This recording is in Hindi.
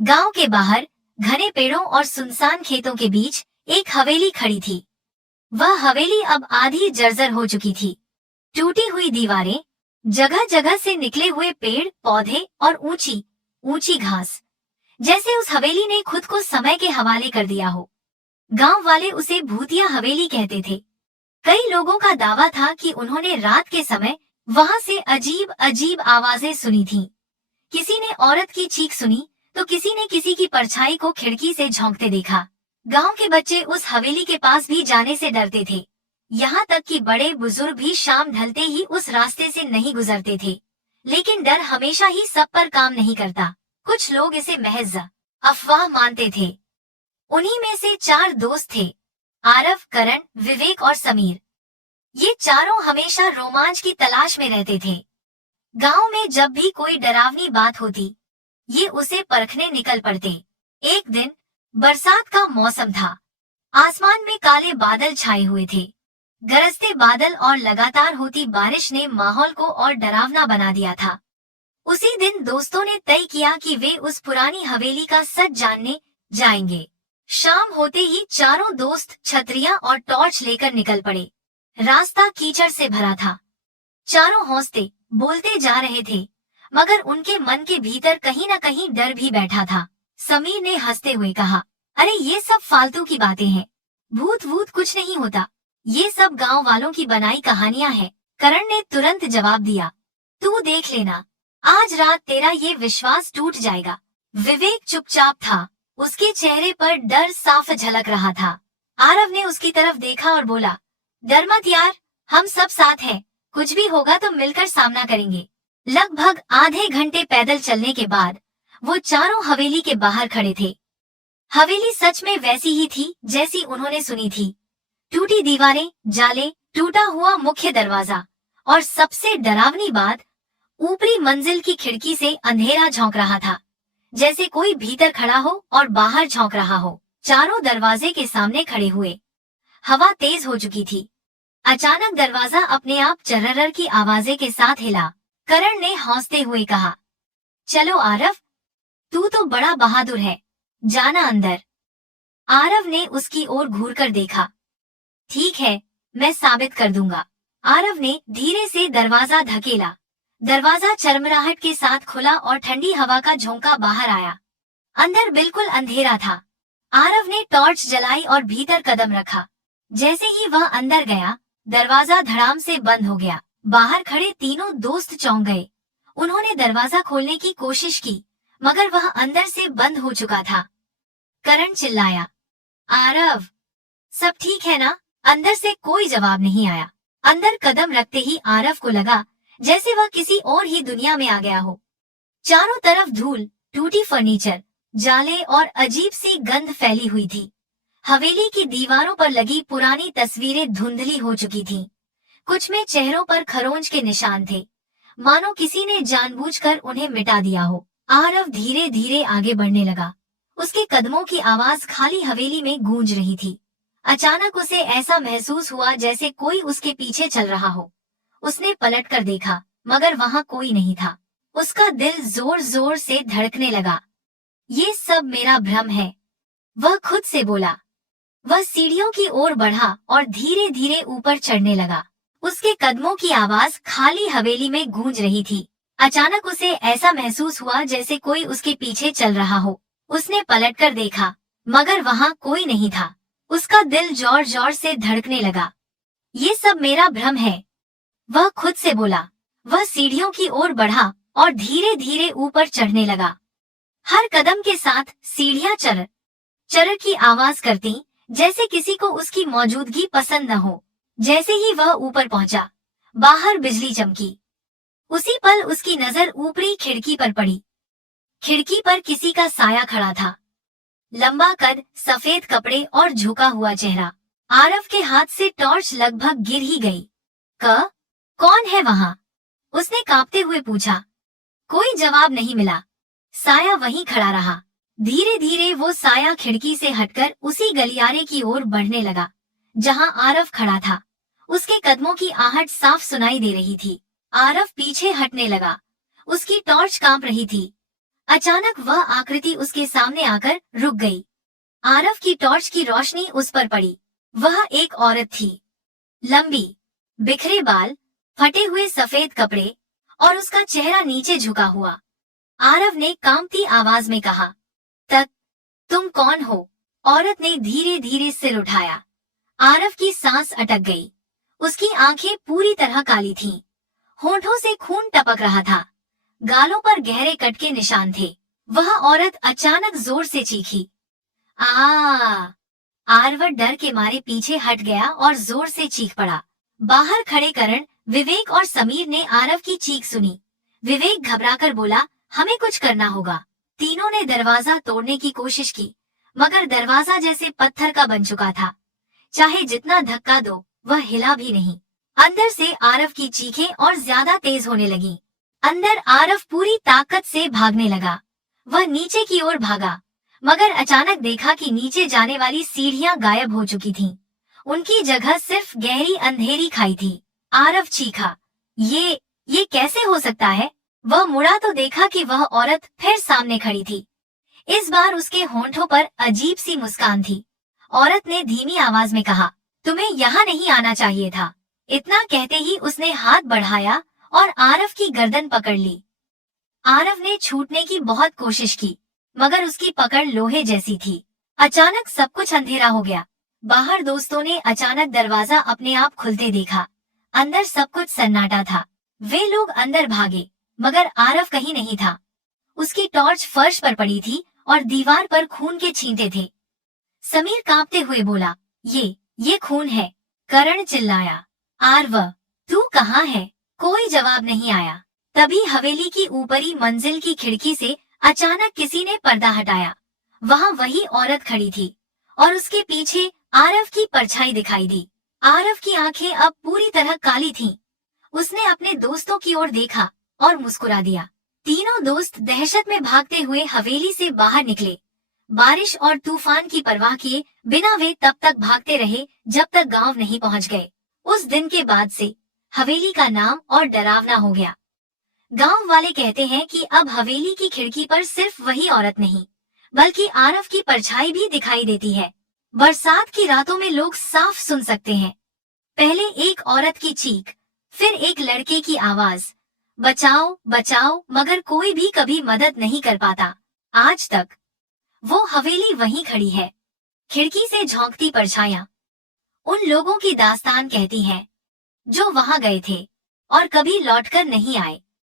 गांव के बाहर घने पेड़ों और सुनसान खेतों के बीच एक हवेली खड़ी थी। वह हवेली अब आधी जर्जर हो चुकी थी। टूटी हुई दीवारें, जगह जगह से निकले हुए पेड़ पौधे और ऊंची ऊंची घास, जैसे उस हवेली ने खुद को समय के हवाले कर दिया हो। गांव वाले उसे भूतिया हवेली कहते थे। कई लोगों का दावा था कि उन्होंने रात के समय वहां से अजीब अजीब आवाजें सुनी थीं। किसी ने औरत की चीख सुनी, तो किसी ने किसी की परछाई को खिड़की से झोंकते देखा। गांव के बच्चे उस हवेली के पास भी जाने से डरते थे। यहाँ तक कि बड़े बुजुर्ग भी शाम ढलते ही उस रास्ते से नहीं गुजरते थे। लेकिन डर हमेशा ही सब पर काम नहीं करता। कुछ लोग इसे महज अफवाह मानते थे। उन्हीं में से 4 दोस्त थे, आरव, करण, विवेक और समीर। ये चारों हमेशा रोमांच की तलाश में रहते थे। गांव में जब भी कोई डरावनी बात होती, ये उसे परखने निकल पड़ते। एक दिन बरसात का मौसम था। आसमान में काले बादल छाए हुए थे। गरजते बादल और लगातार होती बारिश ने माहौल को और डरावना बना दिया था। उसी दिन दोस्तों ने तय किया कि वे उस पुरानी हवेली का सच जानने जाएंगे। शाम होते ही चारों दोस्त छतरियां और टॉर्च लेकर निकल पड़े। रास्ता कीचड़ से भरा था। चारों हौसते बोलते जा रहे थे, मगर उनके मन के भीतर कहीं न कहीं डर भी बैठा था। समीर ने हंसते हुए कहा, अरे ये सब फालतू की बातें हैं। भूत वूत कुछ नहीं होता। ये सब गांव वालों की बनाई कहानियां हैं। करण ने तुरंत जवाब दिया, तू देख लेना, आज रात तेरा ये विश्वास टूट जाएगा। विवेक चुपचाप था। उसके चेहरे पर डर साफ झलक रहा था। आरव ने उसकी तरफ देखा और बोला, डर मत यार, हम सब साथ हैं। कुछ भी होगा तो मिलकर सामना करेंगे। लगभग आधे घंटे पैदल चलने के बाद वो चारों हवेली के बाहर खड़े थे। हवेली सच में वैसी ही थी जैसी उन्होंने सुनी थी। टूटी दीवारें, जाले, टूटा हुआ मुख्य दरवाजा और सबसे डरावनी बात, ऊपरी मंजिल की खिड़की से अंधेरा झोंक रहा था, जैसे कोई भीतर खड़ा हो और बाहर झोंक रहा हो। चारों दरवाजे के सामने खड़े हुए। हवा तेज हो चुकी थी। अचानक दरवाजा अपने आप चर्रर की आवाजें के साथ हिला। करण ने हौंसते हुए कहा, चलो आरव, तू तो बड़ा बहादुर है, जाना अंदर। आरव ने उसकी ओर घूरकर देखा। ठीक है, मैं साबित कर दूंगा। आरव ने धीरे से दरवाजा धकेला। दरवाजा चरमराहट के साथ खुला और ठंडी हवा का झोंका बाहर आया। अंदर बिल्कुल अंधेरा था। आरव ने टॉर्च जलाई और भीतर कदम रखा। जैसे ही वह अंदर गया, दरवाजा धड़ाम से बंद हो गया। बाहर खड़े तीनों दोस्त चौंक गए। उन्होंने दरवाजा खोलने की कोशिश की, मगर वह अंदर से बंद हो चुका था। करण चिल्लाया, आरव, सब ठीक है ना? अंदर से कोई जवाब नहीं आया। अंदर कदम रखते ही आरव को लगा जैसे वह किसी और ही दुनिया में आ गया हो। चारों तरफ धूल, टूटी फर्नीचर, जाले और अजीब सी गंध फैली हुई थी। हवेली की दीवारों पर लगी पुरानी तस्वीरें धुंधली हो चुकी थीं। कुछ में चेहरों पर खरोंच के निशान थे, मानो किसी ने जानबूझकर उन्हें मिटा दिया हो। आरव धीरे धीरे आगे बढ़ने लगा। उसके कदमों की आवाज खाली हवेली में गूंज रही थी। अचानक उसे ऐसा महसूस हुआ जैसे कोई उसके पीछे चल रहा हो। उसने पलटकर देखा, मगर वहां कोई नहीं था। उसका दिल जोर जोर से धड़कने लगा। ये सब मेरा भ्रम है, वह खुद से बोला। वह सीढ़ियों की ओर बढ़ा और धीरे धीरे ऊपर चढ़ने लगा। उसके कदमों की आवाज खाली हवेली में गूंज रही थी। अचानक उसे ऐसा महसूस हुआ जैसे कोई उसके पीछे चल रहा हो। उसने पलटकर देखा, मगर वहां कोई नहीं था। उसका दिल जोर जोर से धड़कने लगा। ये सब मेरा भ्रम है, वह खुद से बोला। वह सीढ़ियों की ओर बढ़ा और धीरे धीरे ऊपर चढ़ने लगा। हर कदम के साथ सीढ़ियां चर चर की आवाज करती, जैसे किसी को उसकी मौजूदगी पसंद न हो। जैसे ही वह ऊपर पहुंचा, बाहर बिजली चमकी। उसी पल उसकी नजर ऊपरी खिड़की पर पड़ी। खिड़की पर किसी का साया खड़ा था। लंबा कद, सफेद कपड़े और झुका हुआ चेहरा। आरव के हाथ से टॉर्च लगभग गिर ही गई। कौन है वहां? उसने कांपते हुए पूछा। कोई जवाब नहीं मिला। साया वहीं खड़ा रहा। धीरे धीरे वो साया खिड़की से हटकर उसी गलियारे की ओर बढ़ने लगा जहां आरव खड़ा था। उसके कदमों की आहट साफ सुनाई दे रही थी। आरव पीछे हटने लगा। उसकी टॉर्च कांप रही थी। अचानक वह आकृति उसके सामने आकर रुक गई। आरव की टॉर्च की रोशनी उस पर पड़ी। वह एक औरत थी, लंबी, बिखरे बाल, फटे हुए सफेद कपड़े और उसका चेहरा नीचे झुका हुआ। आरव ने कांपती आवाज में कहा, तक, तुम कौन हो? औरत ने धीरे धीरे सिर उठाया। आरव की सांस अटक गई। उसकी आंखें पूरी तरह काली थीं। होठों से खून टपक रहा था। गालों पर गहरे कट के निशान थे। वह औरत अचानक जोर से चीखी, आ! आरव डर के मारे पीछे हट गया और जोर से चीख पड़ा। बाहर खड़े करण, विवेक और समीर ने आरव की चीख सुनी। विवेक घबराकर बोला, हमें कुछ करना होगा। तीनों ने दरवाजा तोड़ने की कोशिश की, मगर दरवाजा जैसे पत्थर का बन चुका था। चाहे जितना धक्का दो, वह हिला भी नहीं। अंदर से आरव की चीखें और ज्यादा तेज होने लगी। अंदर आरव पूरी ताकत से भागने लगा। वह नीचे की ओर भागा, मगर अचानक देखा कि नीचे जाने वाली सीढ़ियां गायब हो चुकी थीं। उनकी जगह सिर्फ गहरी अंधेरी खाई थी। आरव चीखा, ये कैसे हो सकता है? वह मुड़ा तो देखा कि वह औरत फिर सामने खड़ी थी। इस बार उसके होंठों पर अजीब सी मुस्कान थी। औरत ने धीमी आवाज में कहा, तुम्हें यहाँ नहीं आना चाहिए था। इतना कहते ही उसने हाथ बढ़ाया और आरव की गर्दन पकड़ ली। आरव ने छूटने की बहुत कोशिश की, मगर उसकी पकड़ लोहे जैसी थी। अचानक सब कुछ अंधेरा हो गया। बाहर दोस्तों ने अचानक दरवाजा अपने आप खुलते देखा। अंदर सब कुछ सन्नाटा था। वे लोग अंदर भागे, मगर आरव कहीं नहीं था। उसकी टॉर्च फर्श पर पड़ी थी और दीवार पर खून के छींटे थे। समीर कांपते हुए बोला, ये खून है। करण चिल्लाया, आरव, तू कहाँ है? कोई जवाब नहीं आया। तभी हवेली की ऊपरी मंजिल की खिड़की से अचानक किसी ने पर्दा हटाया। वहाँ वही औरत खड़ी थी और उसके पीछे आरव की परछाई दिखाई दी। आरव की आंखें अब पूरी तरह काली थीं। उसने अपने दोस्तों की ओर देखा और मुस्कुरा दिया। तीनों दोस्त दहशत में भागते हुए हवेली से बाहर निकले। बारिश और तूफान की परवाह किए बिना वे तब तक भागते रहे जब तक गांव नहीं पहुंच गए। उस दिन के बाद से हवेली का नाम और डरावना हो गया। गांव वाले कहते हैं कि अब हवेली की खिड़की पर सिर्फ वही औरत नहीं, बल्कि आरव की परछाई भी दिखाई देती है। बरसात की रातों में लोग साफ सुन सकते हैं। पहले एक औरत की चीख, फिर एक लड़के की आवाज, बचाओ बचाओ, मगर कोई भी कभी मदद नहीं कर पाता। आज तक वो हवेली वहीं खड़ी है, खिड़की से झोंकती परछाइयां उन लोगों की दास्तान कहती हैं जो वहां गए थे और कभी लौटकर नहीं आए।